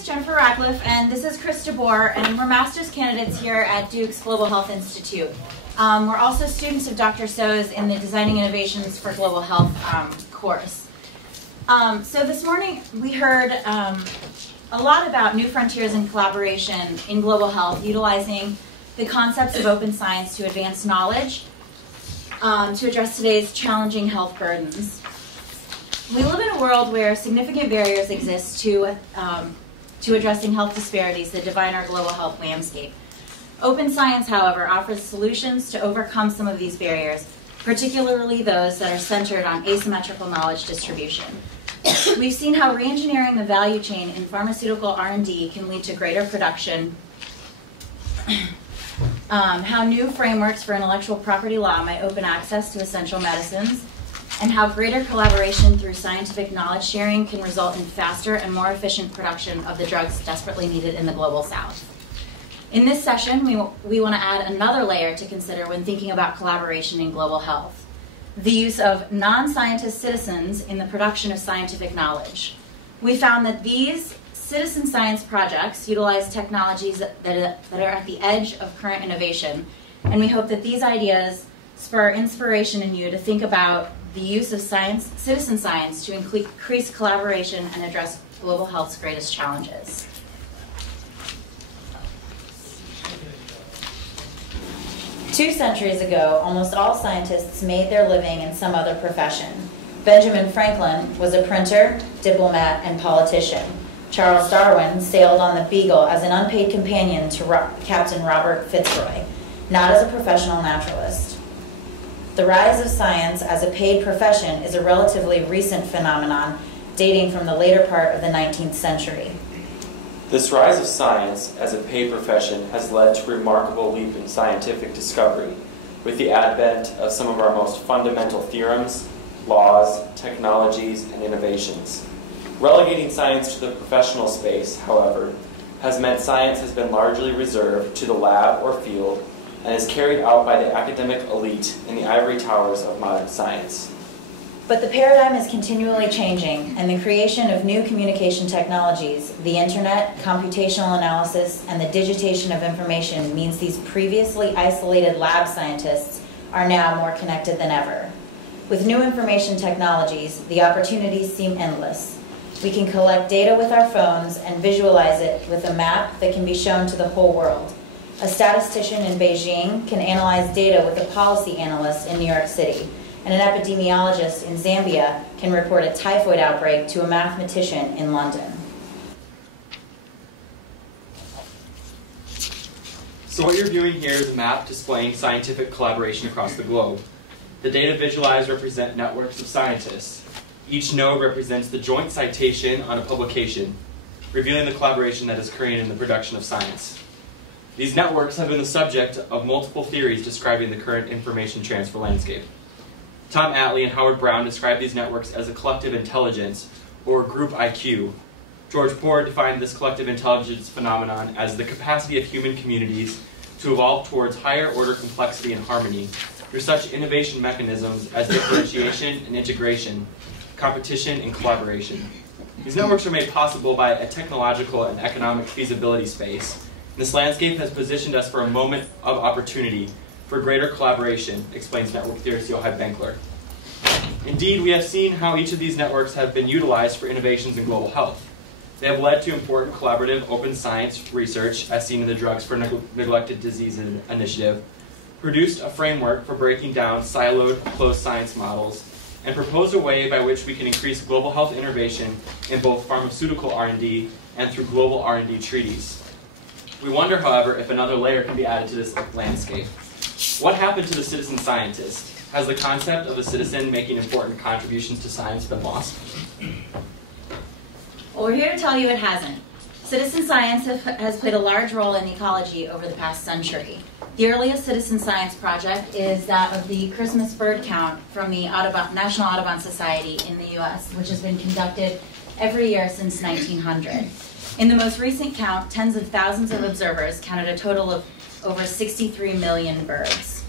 is Jennifer Rackliff, and this is Krista Boer, and we're master's candidates here at Duke's Global Health Institute. We're also students of Dr. So's in the Designing Innovations for Global Health course. So this morning we heard a lot about new frontiers in collaboration in global health, utilizing the concepts of open science to advance knowledge to address today's challenging health burdens. We live in a world where significant barriers exist to addressing health disparities that define our global health landscape. Open science, however, offers solutions to overcome some of these barriers, particularly those that are centered on asymmetrical knowledge distribution. We've seen how reengineering the value chain in pharmaceutical R&D can lead to greater production, how new frameworks for intellectual property law might open access to essential medicines, and how greater collaboration through scientific knowledge sharing can result in faster and more efficient production of the drugs desperately needed in the global south. In this session, we want to add another layer to consider when thinking about collaboration in global health: the use of non-scientist citizens in the production of scientific knowledge. We found that these citizen science projects utilize technologies that are at the edge of current innovation, and we hope that these ideas spur inspiration in you to think about the use of citizen science to increase collaboration and address global health's greatest challenges. Two centuries ago, almost all scientists made their living in some other profession. Benjamin Franklin was a printer, diplomat, and politician. Charles Darwin sailed on the Beagle as an unpaid companion to Captain Robert Fitzroy, not as a professional naturalist. The rise of science as a paid profession is a relatively recent phenomenon dating from the later part of the 19th century. This rise of science as a paid profession has led to a remarkable leap in scientific discovery, with the advent of some of our most fundamental theorems, laws, technologies, and innovations. Relegating science to the professional space, however, has meant science has been largely reserved to the lab or field and is carried out by the academic elite in the ivory towers of modern science. But the paradigm is continually changing, and the creation of new communication technologies, the internet, computational analysis, and the digitation of information means these previously isolated lab scientists are now more connected than ever. With new information technologies, the opportunities seem endless. We can collect data with our phones and visualize it with a map that can be shown to the whole world. A statistician in Beijing can analyze data with a policy analyst in New York City, and an epidemiologist in Zambia can report a typhoid outbreak to a mathematician in London. So what you're viewing here is a map displaying scientific collaboration across the globe. The data visualized represent networks of scientists. Each node represents the joint citation on a publication, revealing the collaboration that is occurring in the production of science. These networks have been the subject of multiple theories describing the current information transfer landscape. Tom Atlee and Howard Brown described these networks as a collective intelligence, or group IQ. George Boer defined this collective intelligence phenomenon as the capacity of human communities to evolve towards higher order complexity and harmony through such innovation mechanisms as differentiation and integration, competition and collaboration. These networks are made possible by a technological and economic feasibility space. This landscape has positioned us for a moment of opportunity for greater collaboration, explains network theorist Joachim Benkler. Indeed, we have seen how each of these networks have been utilized for innovations in global health. They have led to important collaborative open science research, as seen in the Drugs for Neglected Disease Initiative, produced a framework for breaking down siloed closed science models, and proposed a way by which we can increase global health innovation in both pharmaceutical R&D and through global R&D treaties. We wonder, however, if another layer can be added to this landscape. What happened to the citizen scientist? Has the concept of a citizen making important contributions to science been lost? Well, we're here to tell you it hasn't. Citizen science has played a large role in ecology over the past century. The earliest citizen science project is that of the Christmas bird count from the National Audubon Society in the US, which has been conducted every year since 1900. In the most recent count, tens of thousands of observers counted a total of over 63 million birds.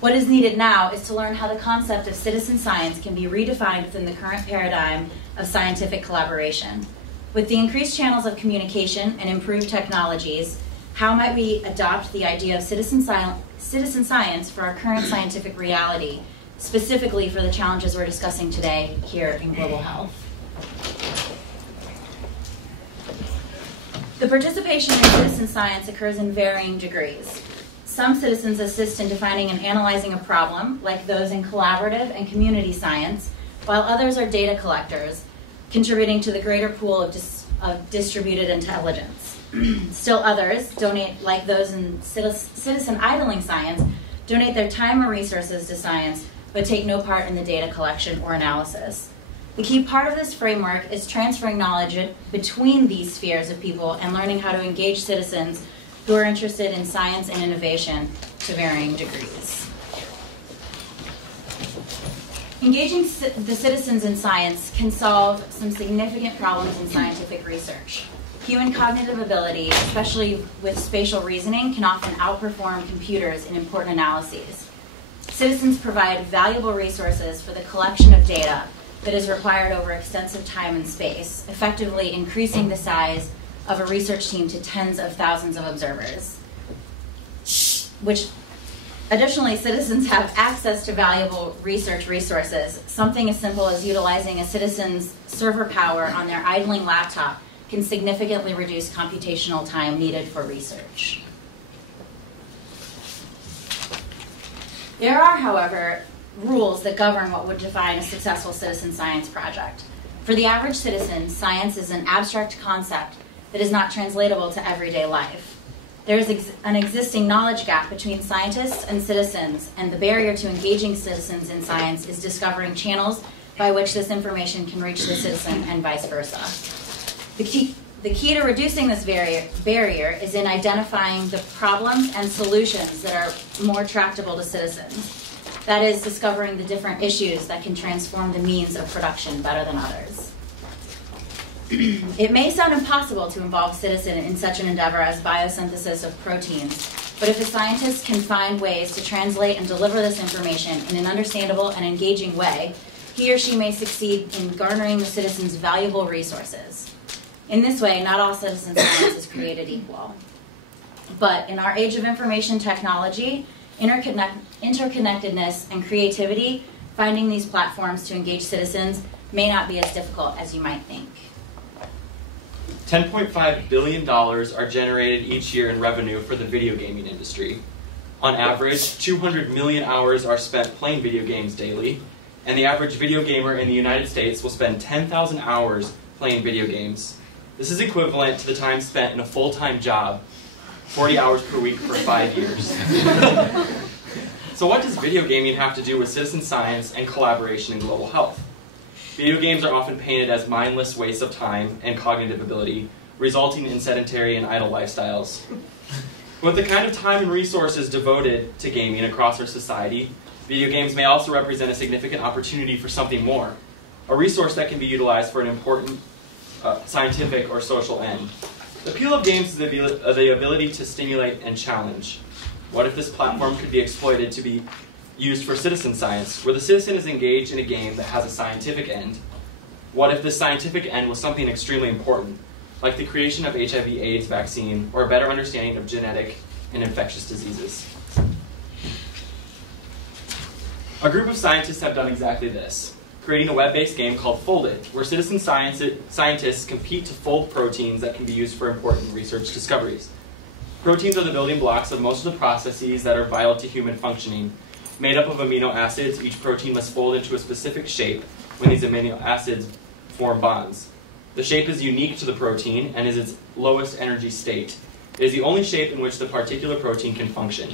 What is needed now is to learn how the concept of citizen science can be redefined within the current paradigm of scientific collaboration. With the increased channels of communication and improved technologies, how might we adopt the idea of citizen science for our current scientific reality, specifically for the challenges we're discussing today here in global health? The participation in citizen science occurs in varying degrees. Some citizens assist in defining and analyzing a problem, like those in collaborative and community science, while others are data collectors, contributing to the greater pool of distributed intelligence. Still others donate, like those in citizen idling science, donate their time or resources to science, but take no part in the data collection or analysis. The key part of this framework is transferring knowledge between these spheres of people and learning how to engage citizens who are interested in science and innovation to varying degrees. Engaging the citizens in science can solve some significant problems in scientific research. Human cognitive ability, especially with spatial reasoning, can often outperform computers in important analyses. Citizens provide valuable resources for the collection of data that is required over extensive time and space, effectively increasing the size of a research team to tens of thousands of observers. Additionally, citizens have access to valuable research resources. Something as simple as utilizing a citizen's server power on their idling laptop can significantly reduce computational time needed for research. There are, however, rules that govern what would define a successful citizen science project. For the average citizen, science is an abstract concept that is not translatable to everyday life. There is an existing knowledge gap between scientists and citizens, and the barrier to engaging citizens in science is discovering channels by which this information can reach the citizen and vice versa. The key to reducing this barrier is in identifying the problems and solutions that are more tractable to citizens. That is, discovering the different issues that can transform the means of production better than others. It may sound impossible to involve citizens in such an endeavor as biosynthesis of proteins, but if a scientist can find ways to translate and deliver this information in an understandable and engaging way, he or she may succeed in garnering the citizens' valuable resources. In this way, not all citizen science is created equal. But in our age of information technology, interconnectedness and creativity, finding these platforms to engage citizens may not be as difficult as you might think. $10.5 billion are generated each year in revenue for the video gaming industry. On average, 200 million hours are spent playing video games daily, and the average video gamer in the United States will spend 10,000 hours playing video games. This is equivalent to the time spent in a full-time job, 40 hours per week for 5 years. So what does video gaming have to do with citizen science and collaboration in global health? Video games are often painted as mindless wastes of time and cognitive ability, resulting in sedentary and idle lifestyles. With the kind of time and resources devoted to gaming across our society, video games may also represent a significant opportunity for something more, a resource that can be utilized for an important scientific or social end. The appeal of games is the ability to stimulate and challenge. What if this platform could be exploited to be used for citizen science, where the citizen is engaged in a game that has a scientific end? What if this scientific end was something extremely important, like the creation of HIV/AIDS vaccine or a better understanding of genetic and infectious diseases? A group of scientists have done exactly this, creating a web-based game called Foldit, where citizen scientists compete to fold proteins that can be used for important research discoveries. Proteins are the building blocks of most of the processes that are vital to human functioning. Made up of amino acids, each protein must fold into a specific shape when these amino acids form bonds. The shape is unique to the protein and is its lowest energy state. It is the only shape in which the particular protein can function.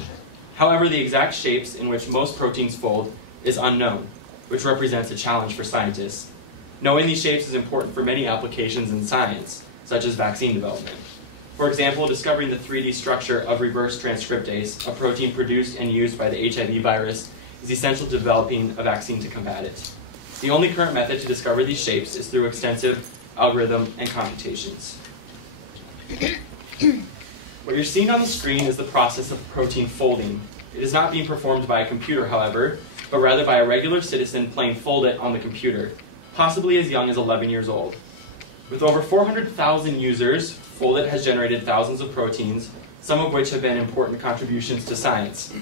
However, the exact shapes in which most proteins fold is unknown, which represents a challenge for scientists. Knowing these shapes is important for many applications in science, such as vaccine development. For example, discovering the 3D structure of reverse transcriptase, a protein produced and used by the HIV virus, is essential to developing a vaccine to combat it. The only current method to discover these shapes is through extensive algorithm and computations. What you're seeing on the screen is the process of protein folding. It is not being performed by a computer, however, but rather by a regular citizen playing Foldit on the computer, possibly as young as 11 years old. With over 400,000 users, Foldit has generated thousands of proteins, some of which have been important contributions to science.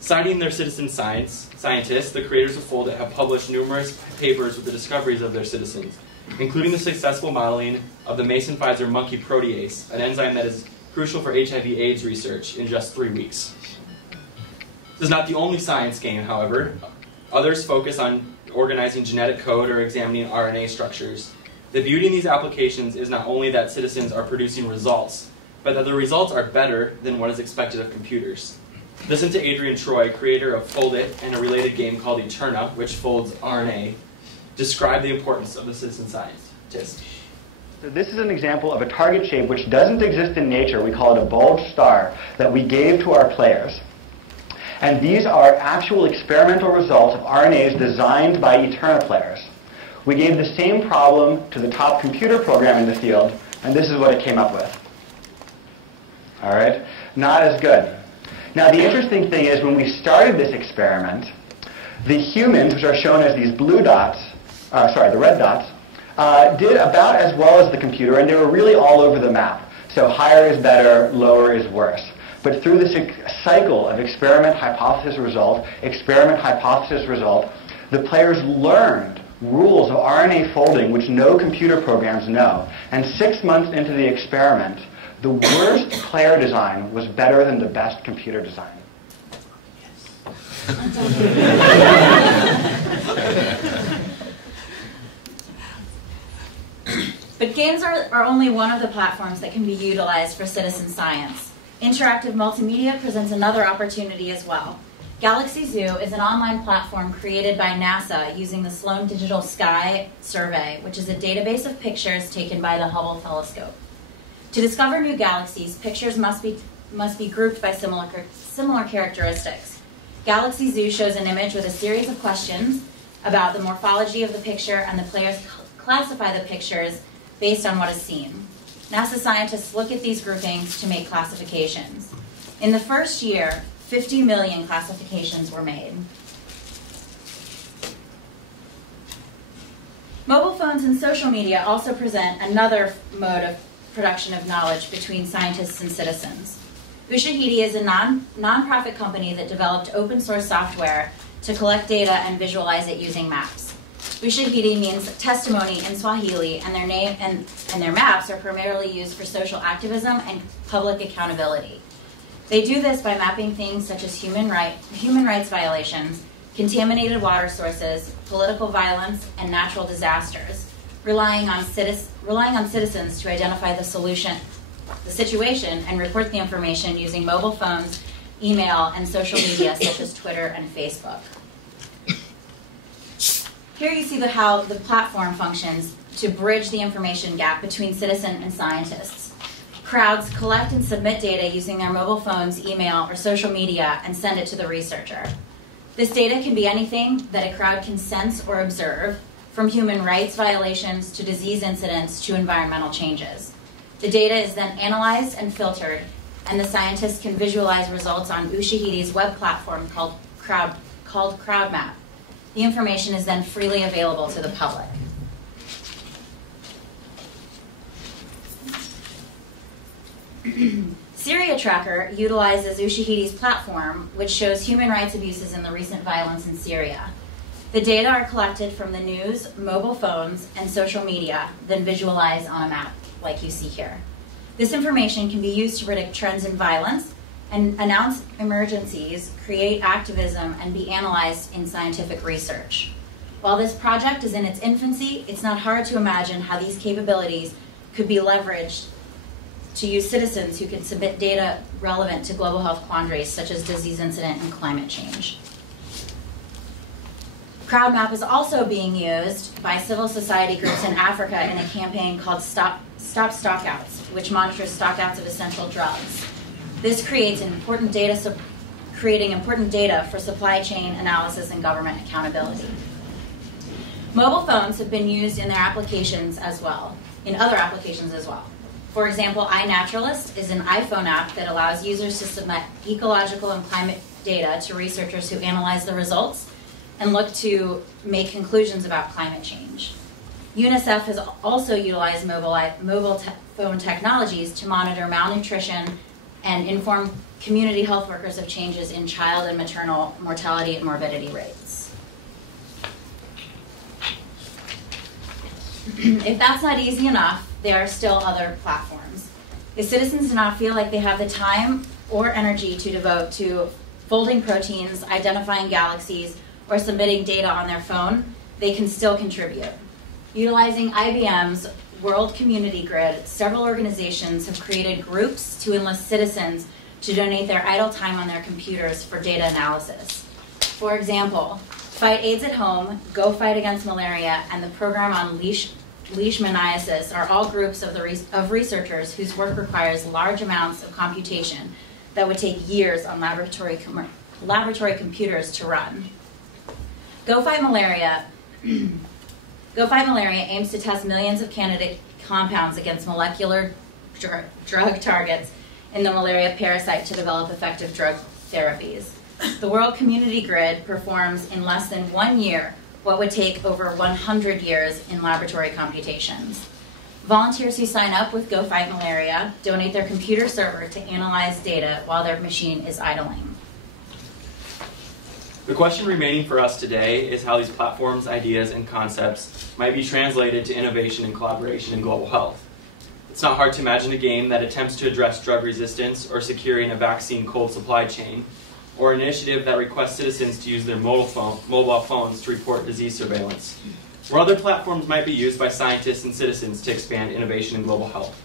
Citing their citizen scientists, the creators of Foldit have published numerous papers with the discoveries of their citizens, including the successful modeling of the Mason-Pfizer monkey protease, an enzyme that is crucial for HIV/AIDS research, in just 3 weeks. This is not the only science game, however. Others focus on organizing genetic code or examining RNA structures. The beauty in these applications is not only that citizens are producing results, but that the results are better than what is expected of computers. Listen to Adrian Troy, creator of Foldit and a related game called Eterna, which folds RNA, describe the importance of the citizen scientist. So this is an example of a target shape which doesn't exist in nature. We call it a bulge star that we gave to our players. And these are actual experimental results of RNAs designed by Eterna players. We gave the same problem to the top computer program in the field, and this is what it came up with. All right? Not as good. Now, the interesting thing is when we started this experiment, the humans, which are shown as these blue dots, the red dots, did about as well as the computer, and they were really all over the map. So higher is better, lower is worse. But through this cycle of experiment, hypothesis, result, the players learned rules of RNA folding which no computer programs know. And 6 months into the experiment, the worst player design was better than the best computer design. But games are only one of the platforms that can be utilized for citizen science. Interactive multimedia presents another opportunity as well. Galaxy Zoo is an online platform created by NASA using the Sloan Digital Sky Survey, which is a database of pictures taken by the Hubble telescope. To discover new galaxies, pictures must be grouped by similar characteristics. Galaxy Zoo shows an image with a series of questions about the morphology of the picture, and the players classify the pictures based on what is seen. NASA scientists look at these groupings to make classifications. In the first year, 50 million classifications were made. Mobile phones and social media also present another mode of production of knowledge between scientists and citizens. Ushahidi is a non-profit company that developed open source software to collect data and visualize it using maps. Ushahidi means testimony in Swahili, and their name and their maps are primarily used for social activism and public accountability. They do this by mapping things such as human rights violations, contaminated water sources, political violence, and natural disasters, relying on citizens to identify the situation, and report the information using mobile phones, email, and social media such as Twitter and Facebook. Here you see how the platform functions to bridge the information gap between citizen and scientists. Crowds collect and submit data using their mobile phones, email, or social media and send it to the researcher. This data can be anything that a crowd can sense or observe, from human rights violations to disease incidents to environmental changes. The data is then analyzed and filtered, and the scientists can visualize results on Ushahidi's web platform called CrowdMap. The information is then freely available to the public. Syria Tracker utilizes Ushahidi's platform, which shows human rights abuses in the recent violence in Syria. The data are collected from the news, mobile phones, and social media, then visualized on a map, like you see here. This information can be used to predict trends in violence and announce emergencies, create activism, and be analyzed in scientific research. While this project is in its infancy, it's not hard to imagine how these capabilities could be leveraged to use citizens who can submit data relevant to global health quandaries such as disease incident and climate change. CrowdMap is also being used by civil society groups in Africa in a campaign called Stop Stockouts, which monitors stockouts of essential drugs. This creates important data, creating important data for supply chain analysis and government accountability. Mobile phones have been used in their applications as well, in other applications as well. For example, iNaturalist is an iPhone app that allows users to submit ecological and climate data to researchers who analyze the results and look to make conclusions about climate change. UNICEF has also utilized mobile phone technologies to monitor malnutrition and inform community health workers of changes in child and maternal mortality and morbidity rates. If that's not easy enough, there are still other platforms. If citizens do not feel like they have the time or energy to devote to folding proteins, identifying galaxies, or submitting data on their phone, they can still contribute. Utilizing IBM's World Community Grid, several organizations have created groups to enlist citizens to donate their idle time on their computers for data analysis. For example, Fight AIDS at Home, Go Fight Against Malaria, and the program on leishmaniasis are all groups of researchers whose work requires large amounts of computation that would take years on laboratory computers to run. Go Fight Malaria aims to test millions of candidate compounds against molecular drug targets in the malaria parasite to develop effective drug therapies. The World Community Grid performs in less than 1 year what would take over 100 years in laboratory computations. Volunteers who sign up with Go Fight Malaria donate their computer server to analyze data while their machine is idling. The question remaining for us today is how these platforms, ideas, and concepts might be translated to innovation and collaboration in global health. It's not hard to imagine a game that attempts to address drug resistance or securing a vaccine cold supply chain, or an initiative that requests citizens to use their mobile phones to report disease surveillance. Or other platforms might be used by scientists and citizens to expand innovation in global health.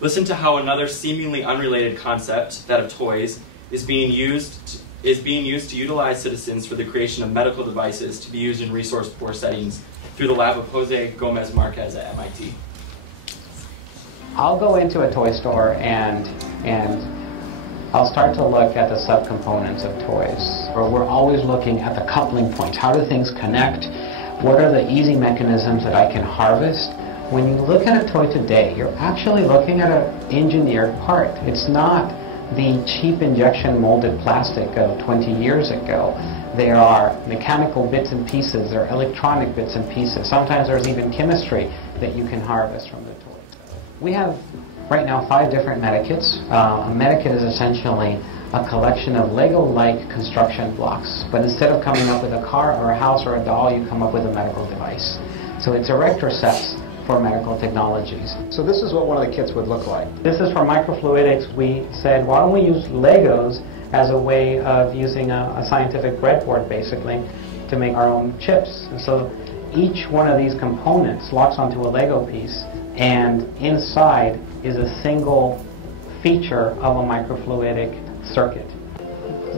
Listen to how another seemingly unrelated concept, that of toys, is being used to utilize citizens for the creation of medical devices to be used in resource-poor settings through the lab of Jose Gomez Marquez at MIT. I'll go into a toy store and I'll start to look at the subcomponents of toys. Or we're always looking at the coupling points. How do things connect? What are the easy mechanisms that I can harvest? When you look at a toy today, you're actually looking at an engineered part. It's not the cheap injection molded plastic of 20 years ago. There are mechanical bits and pieces, there are electronic bits and pieces. Sometimes there's even chemistry that you can harvest from the toy. We have right now 5 different medikits. A medikit is essentially a collection of Lego-like construction blocks, but instead of coming up with a car or a house or a doll, you come up with a medical device. So it's erector sets for medical technologies. So this is what one of the kits would look like. This is for microfluidics. We said, why don't we use Legos as a way of using a scientific breadboard, basically, to make our own chips. And so each one of these components locks onto a Lego piece, and inside is a single feature of a microfluidic circuit.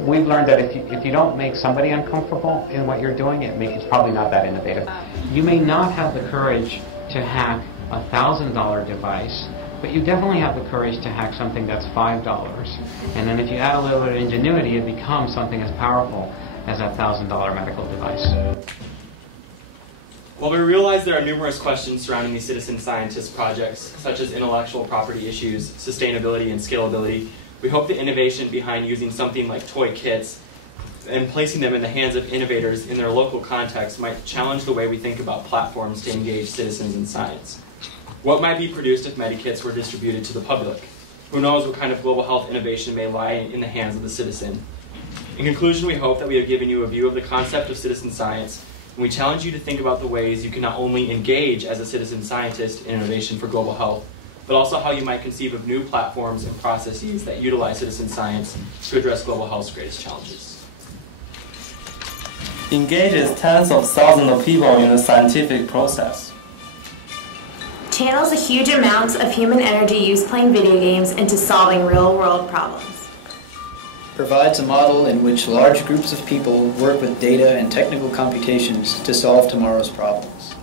We've learned that if you don't make somebody uncomfortable in what you're doing, it's probably not that innovative. You may not have the courage to hack a $1,000 device, but you definitely have the courage to hack something that's $5. And then if you add a little bit of ingenuity, it becomes something as powerful as that $1,000 medical device. While we realize there are numerous questions surrounding these citizen scientist projects, such as intellectual property issues, sustainability, and scalability, we hope the innovation behind using something like toy kits and placing them in the hands of innovators in their local context might challenge the way we think about platforms to engage citizens in science. What might be produced if medikits were distributed to the public? Who knows what kind of global health innovation may lie in the hands of the citizen? In conclusion, we hope that we have given you a view of the concept of citizen science, and we challenge you to think about the ways you can not only engage as a citizen scientist in innovation for global health, but also how you might conceive of new platforms and processes that utilize citizen science to address global health's greatest challenges. Engages tens of thousands of people in the scientific process. Channels a huge amounts of human energy used playing video games into solving real-world problems. Provides a model in which large groups of people work with data and technical computations to solve tomorrow's problems.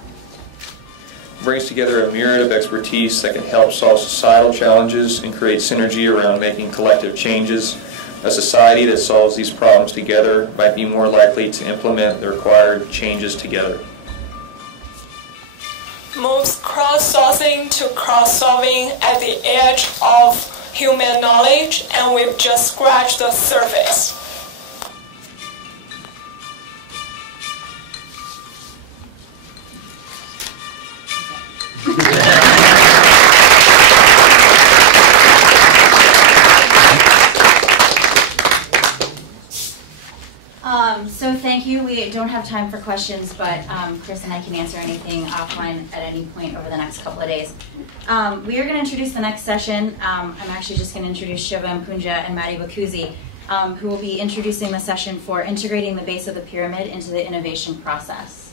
Brings together a myriad of expertise that can help solve societal challenges and create synergy around making collective changes. A society that solves these problems together might be more likely to implement the required changes together. Moves cross-sourcing to cross-solving at the edge of human knowledge, and we've just scratched the surface. So thank you. We don't have time for questions, but Chris and I can answer anything offline at any point over the next couple of days. We are going to introduce the next session. I'm actually just going to introduce Shiva Mpunja and Madi Bakuzi, who will be introducing the session for integrating the base of the pyramid into the innovation process.